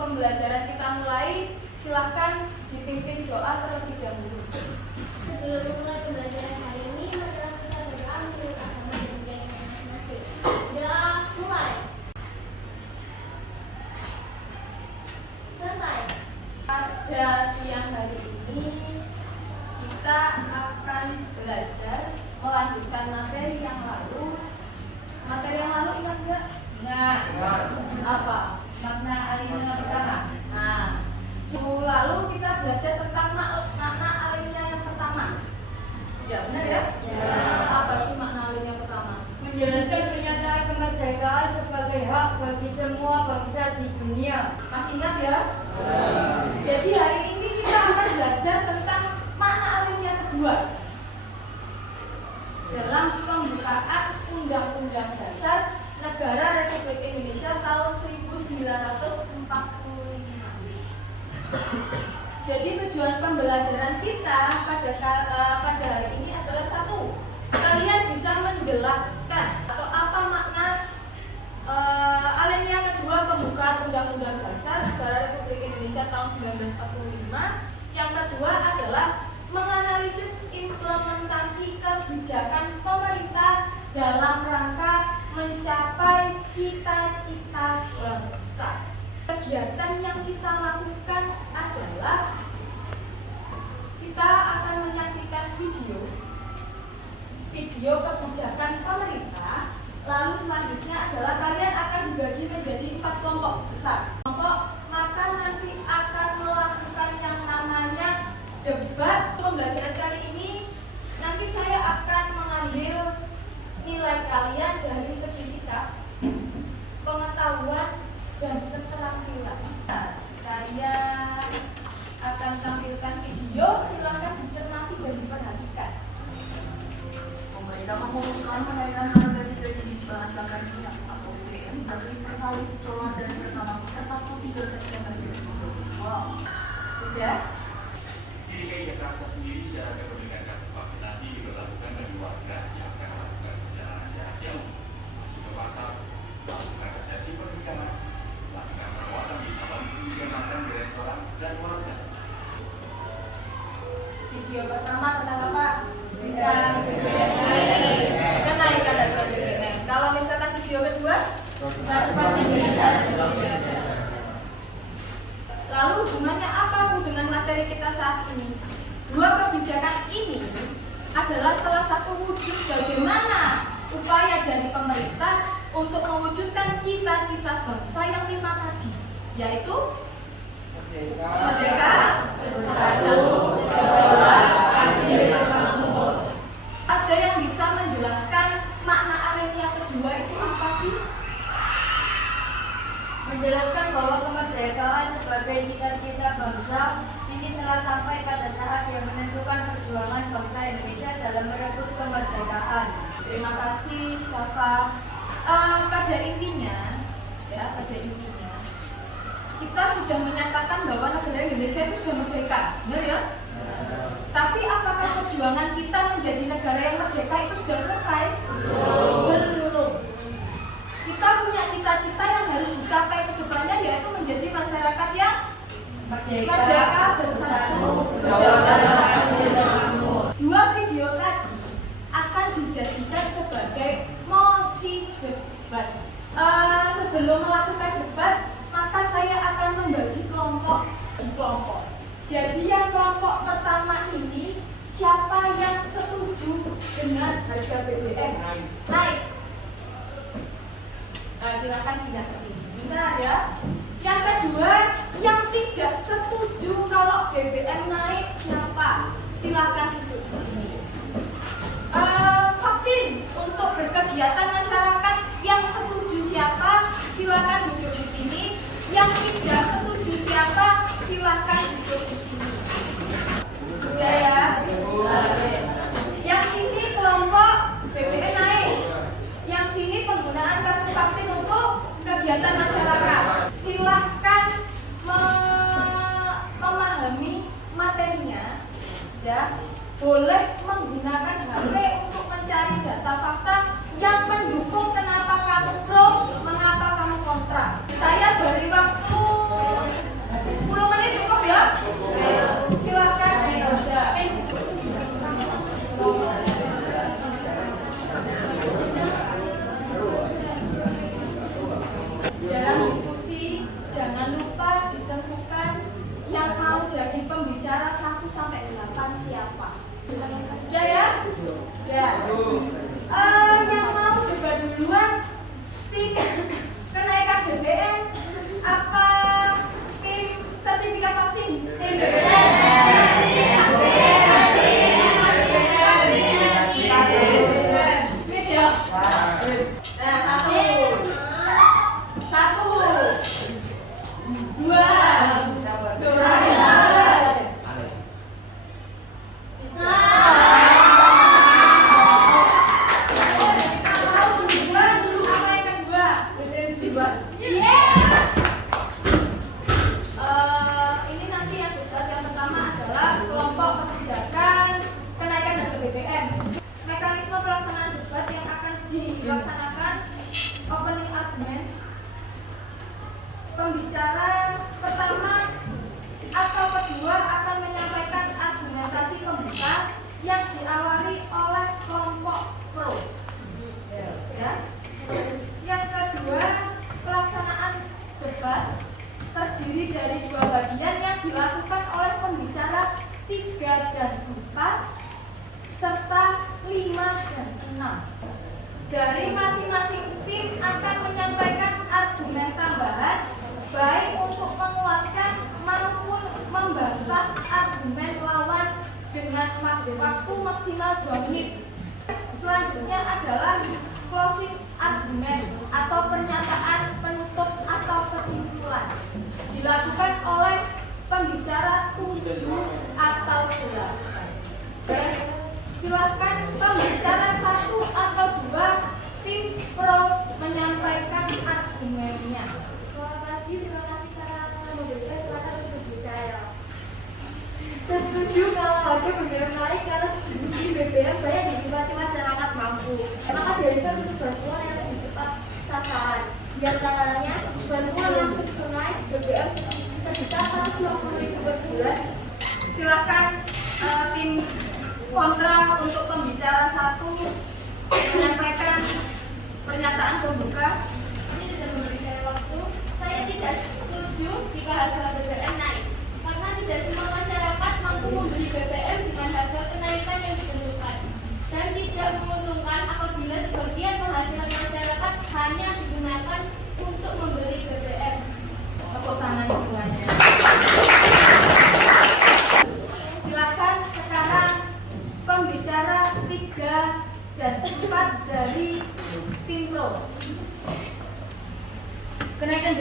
pembelajaran kita mulai, silahkan dipimpin doa terlebih dahulu. Sebelum mulai pembelajaran hari ini, marilah kita berdoa menurut agama dan keyakinan masing-masing. Doa mulai. Selesai. Pada siang hari ini kita akan belajar melanjutkan materi yang lalu. Materi yang lalu ingat nggak? Ingat. Apa? Makna alinea pertama. Nah, minggu lalu kita belajar tentang makna alinea yang pertama. Ya benar ya? Apa sih makna alinea yang pertama? Menjelaskan pernyataan kemerdekaan sebagai hak bagi semua bangsa di dunia. Masih ingat ya? Jadi hari ini kita akan belajar tentang makna alinea kedua dalam pembukaan Undang-Undang Dasar Negara Republik Indonesia tahun 1945. Jadi tujuan pembelajaran kita pada hari ini adalah satu, kalian bisa menjelaskan atau apa makna alinea kedua pembukaan Undang-Undang Dasar Negara Republik Indonesia tahun 1945. Yang kedua adalah menganalisis implementasi kebijakan pemerintah dalam rangka mencapai cita-cita bangsa. Kegiatan yang kita lakukan adalah kita akan menyaksikan video kebijakan pemerintah. Lalu selanjutnya adalah kalian akan dibagi menjadi 4 kelompok besar. Maka nanti akan melakukan yang namanya debat. Pembelajaran kali ini nanti saya akan mengambil nilai kalian dari segi sikap, pengetahuan, dan keterampilan. Saya akan tampilkan video, silakan dicermati dan diperhatikan. Pemerintah memutuskan menaikkan harga 3 jenis bahan bakar minyak atau BBM bagi Pertalite, Solar, dan Pertamax per Sabtu 3 September 2022. Sudah? Di DKI Jakarta sendiri syarat kepemilikan kartu vaksinasi diberlakukan bagi warga yang akan melakukan perjalanan jarak jauh, masuk ke pasar, melakukan resepsi pernikahan, melakukan perawatan di salon, hingga makan di restoran dan warga. Video pertama tentang apa? Kenaikan harga BBM. Kalau misalkan video kedua, lalu hubungannya apa dengan materi kita saat ini? Dua kebijakan ini adalah salah satu wujud bagaimana upaya dari pemerintah untuk mewujudkan cita-cita bangsa yang 5 tadi, yaitu merdeka, bersatu, berdaulat, adil, makmur. Ada yang bisa menjelaskan makna alinea kedua itu apa sih? Menjelaskan bahwa kemerdekaan sebagai cita-cita bangsa ini telah sampai pada saat yang menentukan perjuangan bangsa Indonesia dalam merebut kemerdekaan. Terima kasih, Syafa. Pada intinya, kita sudah menyatakan bahwa negara Indonesia itu sudah merdeka, benar ya? Tapi apakah perjuangan kita menjadi negara yang merdeka itu sudah selesai? Belum. Kita punya cita-cita yang harus dicapai ke depannya, yaitu menjadi masyarakat yang merdeka, bersatu, berdaulat, adil, makmur. Dua video tadi akan dijadikan sebagai mosi debat. Sebelum melakukan debat, maka saya akan membagi kelompok. Jadi yang kelompok pertama ini, siapa yang setuju dengan harga BBM naik? Silakan pindah ke sini. Sebentar ya. Yang kedua, yang tidak setuju kalau BBM naik siapa? Silakan duduk di sini. Vaksin untuk berkegiatan masyarakat, yang setuju siapa? Silakan duduk di sini. Yang tidak setuju siapa? Silakan duduk di sini. Sudah ya? Yang ini kelompok BBM naik. Yang sini penggunaan kartu vaksin untuk kegiatan masyarakat. Silahkan memahami materinya, ya. Boleh menggunakan HP untuk mencari data fakta yang mendukung kenapa kamu pro, mengapa kamu kontra. Saya beri waktu Yang mau coba duluan tim kenaikan BBM apa tim sertifikat vaksin? Tim ini nanti yang pertama adalah kelompok kebijakan kenaikan harga BBM. Mekanisme pelaksanaan debat yang akan dilaksanakan opening argument. Pembicara pertama atau kedua akan menyampaikan argumentasi pembuka yang diawali oleh kelompok pro. Ya. Yang kedua, pelaksanaan debat terdiri dari 2 bagian yang dilakukan oleh pembicara 3 dan 4 serta 5 dan 6. Dari masing-masing tim akan menyampaikan argumen tambahan baik untuk menguatkan maupun membantah argumen lawan dengan waktu maksimal 2 menit. Selanjutnya adalah closing argument atau pernyataan penutup atau kesimpulan dilakukan oleh pembicara 7 atau 8. Silakan pembicara 1 atau 2 tim pro menyampaikan argumennya. Selamat pagi, terima kasih para pembicara. Silakan berbicara. Setuju kalau harga BBM naik karena distribusi BBM banyak dinikmati masyarakat mampu. Maka dialihkan untuk bantuan yang lebih tepat sasaran. Di antaranya bantuan langsung tunai BBM sebesar 150.000 per bulan. Silakan tim kontra untuk pembicara 1 menyampaikan pernyataan pembuka. Ini sudah memberi saya waktu. Saya tidak setuju jika harga BBM naik karena tidak semua masyarakat mampu membeli BBM dengan harga kenaikan yang ditentukan dan tidak menguntungkan apabila sebagian penghasilan masyarakat hanya digunakan untuk membeli BBM. Tepuk tangan semuanya. Silakan sekarang pembicara 3 dan 4 dari tim pro. Kenaikan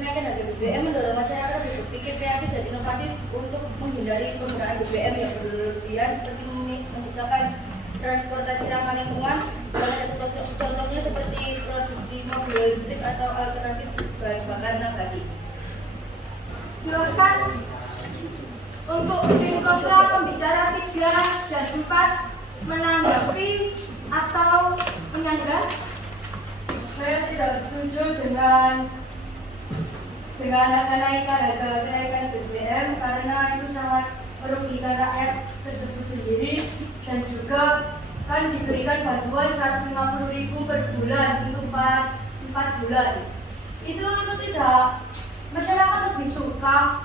harga BBM mendorong masyarakat berpikir kreatif dan inovatif untuk menghindari penggunaan BBM yang berlebihan seperti menciptakan transportasi ramah lingkungan. Contohnya seperti produksi mobil listrik atau alternatif bahan bakar nabati. Silakan untuk tim kontra pembicara 3 dan 4 menanggapi atau menyanggah. Saya tidak setuju dengan kenaikan BBM karena itu sangat merugikan rakyat tersebut sendiri dan juga kan diberikan bantuan 150.000 per bulan untuk 4 bulan. Itu tidak masyarakat lebih suka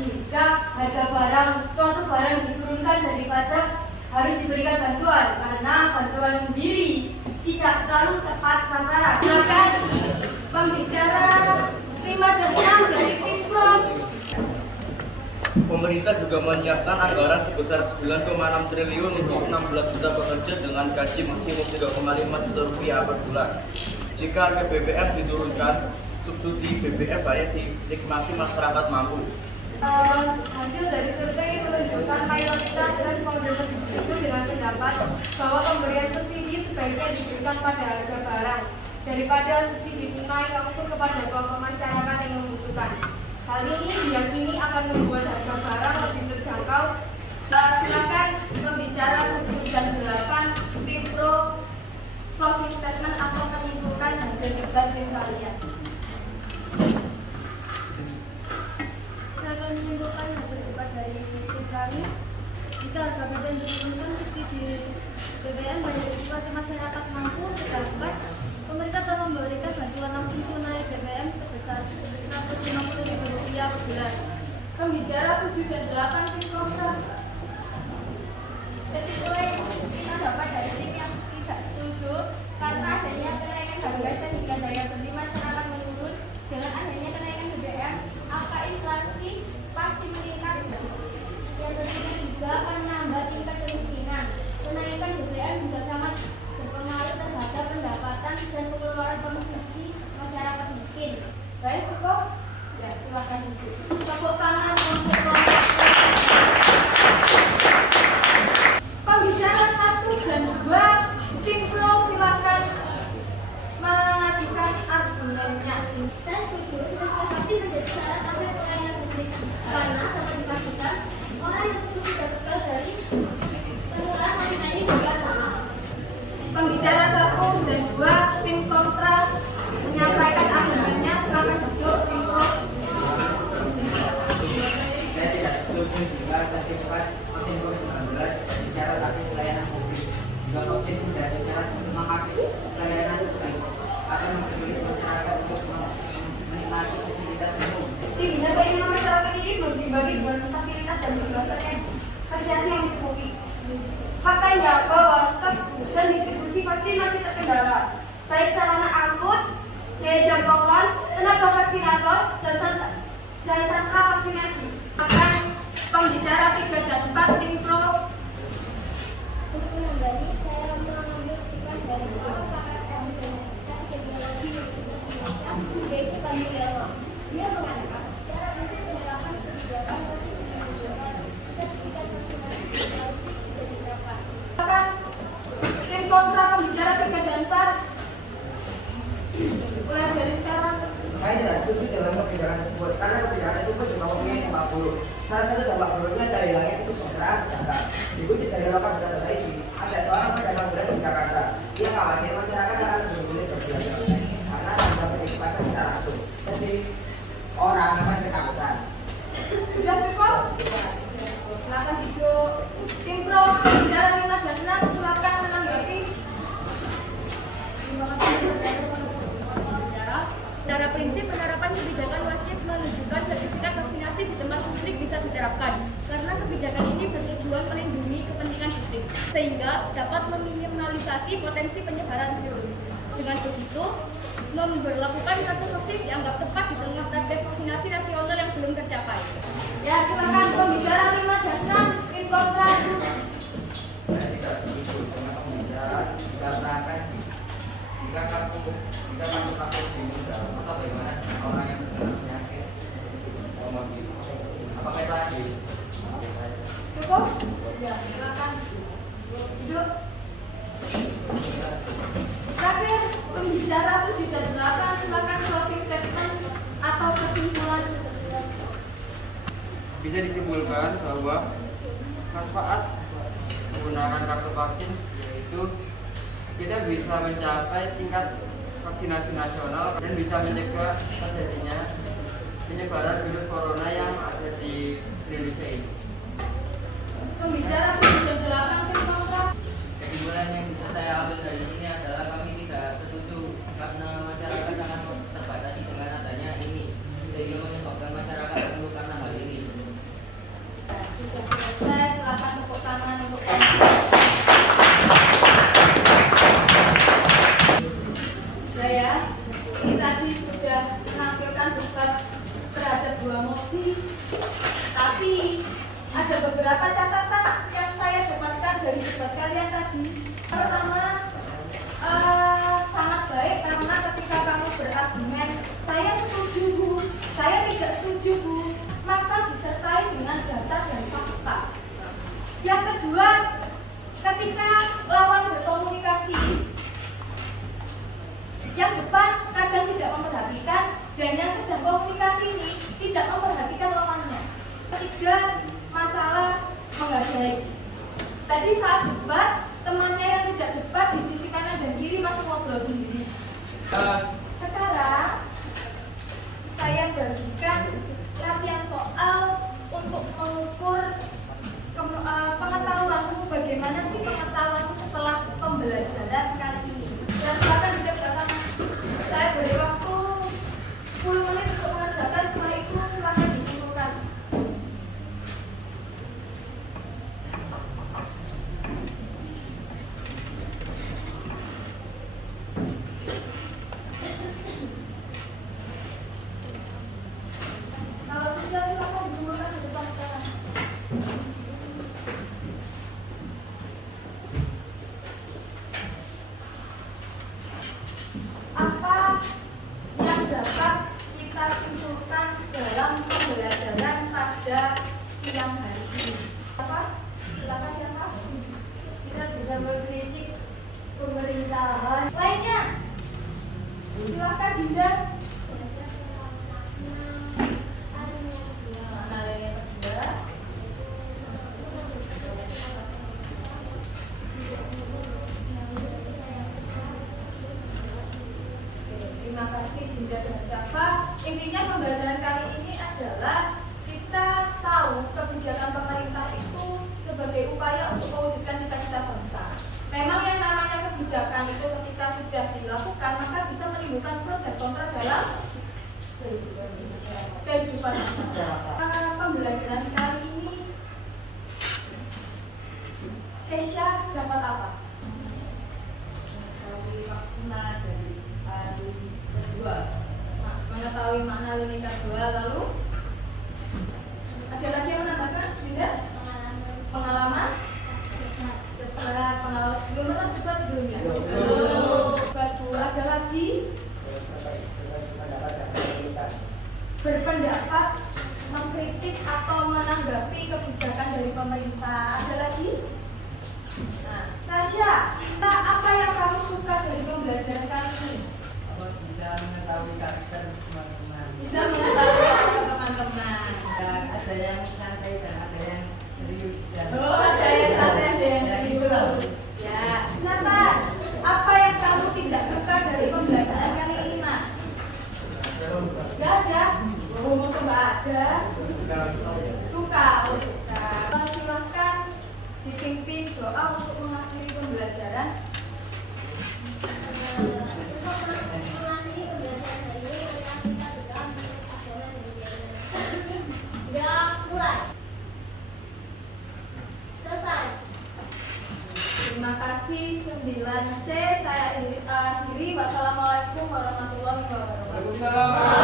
jika harga suatu barang diturunkan daripada harus diberikan bantuan karena bantuan sendiri tidak selalu tepat sasaran. Silakan pembicara 5 dan 6 dari tim pro. Pemerintah juga menyiapkan anggaran sebesar 9,6 triliun untuk 16 juta pekerja dengan gaji maksimum 3,5 juta rupiah per bulan. Jika harga BBM diturunkan, subsidi BBM banyak dinikmati masyarakat mampu. Hasil dari survei menunjukkan mayoritas responden setuju dengan pendapat bahwa pemberian subsidi sebaiknya diberikan pada harga barang daripada subsidi tunai langsung kepada kelompok masyarakat yang membutuhkan. Hal ini diyakini akan membuat harga barang lebih terjangkau. Silakan pembicara 7 dan 8 tim pro closing statement atau menyimpulkan hasil debat tim kalian. Saya akan menyimpulkan hasil debat dari tim kami. Jika harga BBM diturunkan, subsidi BBM banyak dinikmati masyarakat mampu, sedangkan pemerintah telah memberikan bantuan langsung tunai BBM sebesar Rp150.000 per bulan. Pembicara 7 dan 8 tim kontra. Kesimpulan kita dapat silakan argumennya. Saya setuju, sertifikat vaksin menjadi syarat akses pelayanan publik karena dapat dipastikan orang yang tersebut tidak kebal dari penularan COVID-19 juga sama. Pembicara 1 dan 2 tim kontra menyampaikan argumennya. Silakan duduk tim pro. Saya tidak setuju jika sertifikat vaksin COVID-19 menjadi syarat akses pelayanan publik. Jika vaksin menjadi syarat untuk mengakses pelayanan publik, akan mempersulit masyarakat untuk menikmati fasilitas umum. Tingginya keinginan masyarakat ini belum dibagi dengan fasilitas dan berdasarkan vaksinasi yang dicukupi. Faktanya bahwa stok dan distribusi vaksin masih terkendala, baik sarana angkut, daya jangkauan, tenaga vaksinator, dan sastra vaksinasi. Bahkan pembicara 3 dan 4 tim pro. Untuk menambahnya, saya mengambil kutipan dari seorang pakar epidemiologi yaitu Pandu Lerma. Dia mengatakan, secara prinsip penerapan kebijakan wajib menunjukkan sertifikat vaksinasi harus bisa diterapkan. Bahkan tim kontra pembicara 3 dan 4. Mulai dari sekarang. Saya tidak setuju dengan kebijakan tersebut karena kebijakan tersebut juga mempunyai dampak buruk. Salah satu dampak buruknya dari hilangnya kesejahteraan data. Diikuti dari laporan data ini, ada seorang pedagang beras di Jakarta. Dia khawatir masyarakat akan lebih sulit berbelanja karena tidak berinvestasi secara langsung. Jadi orang akan ketakutan. Sudah cukup? Silakan duduk. Tim pro pembicara 5 dan 6 silakan menanggapi. Terima kasih. Secara prinsip penerapan kebijakan wajib menunjukkan sertifikat vaksinasi di tempat publik bisa diterapkan karena kebijakan ini bertujuan melindungi kepentingan publik sehingga dapat meminimalisasi potensi penyebaran virus. Dengan begitu, memberlakukan kartu vaksin dianggap tepat di tengah target vaksinasi nasional yang belum tercapai. Ya, silakan pembicara 5 dan 6 tim kontra. Saya tidak setuju dengan pembicara dikarenakan jika kartu vaksin dimudah, maka bagaimana dengan orang yang terkena penyakit komorbid? Apakah itu adil? Cukup? Ya, silakan duduk. Terakhir, pembicara 7 dan 8 silakan closing statement atau kesimpulan. Bisa disimpulkan bahwa manfaat menggunakan kartu vaksin yaitu kita bisa mencapai tingkat vaksinasi nasional dan bisa mencegah terjadinya penyebaran virus corona yang ada di Indonesia ini. Pembicara 7 dan 8 tim kontra. Kesimpulan yang bisa saya ambil dari sini adalah kami tidak setuju karena masyarakat sangat terbatasi dengan adanya ini sehingga menyebabkan masyarakat tersebut karena hal ini. Sudah selesai, silakan tepuk tangan untuk saya. Ini tadi sudah menampilkan debat terhadap 2 mosi, tapi ada beberapa catatan yang saya dapatkan dari debat kalian tadi. Pertama, sangat baik karena ketika kamu berargumen, saya setuju Bu, saya tidak setuju Bu, maka disertai dengan data dan fakta. Yang kedua, ketika lawan berkomunikasi, yang depan kadang tidak memperhatikan dan yang sedang komunikasi ini tidak memperhatikan lawannya. Ketiga, masalah menghargai. Tadi saat debat, temannya yang tidak debat di sisi kanan dan kiri masih ngobrol sendiri. Sekarang saya bagikan latihan soal untuk mengukur pengetahuanmu, bagaimana sih pengetahuanmu setelah pembelajaran kali ini. Dan silakan dikerjakan. Saya beri waktu 10 menit untuk mengerjakan, setelah itu silakan disimpulkan. Kalau sudah silakan dikumpulkan di depan sekarang. Apa yang dapat kita simpulkan dalam pembelajaran pada siang hari ini? Apa? Silakan siapa? Kita bisa mengkritik pemerintahan lainnya. Silakan Dinda. Makna yang kedua. Terima kasih Dinda dan siapa. Intinya pembelajaran kali ini adalah kita tahu kebijakan pemerintah itu sebagai upaya untuk mewujudkan cita-cita bangsa. Memang yang namanya kebijakan itu ketika sudah dilakukan maka bisa menimbulkan pro dan kontra dalam kehidupan masyarakat. Pembelajaran kali ini Kesha dapat apa? Makna dari alinea kedua. Mengetahui makna alinea kedua, lalu ada lagi yang menambahkan? Tidak? Pengalaman? Pengalaman belum pernah debat sebelumnya? Batu, ada lagi? Berpendapat, mengkritik atau menanggapi kebijakan dari pemerintah. Ada lagi? Nah, Tasya, apa yang kamu suka dari pembelajaran kali ini? Aku bisa mengetahui karakter teman-teman. Bisa mengetahui karakter teman-teman. Dan ada yang santai dan ada yang serius dan Oh, ada yang santai, ada yang serius. Ya, Nata, apa yang kamu tidak suka dari pembelajaran kali ini, Mas? Gak ada. Oh, masa nggak ada? Suka, oh suka. Silahkan dipimpin doa untuk mengakhiri pembelajaran. Udah mulai. Selesai. Terima kasih 9C. Saya akhiri. Wassalamualaikum warahmatullahi wabarakatuh.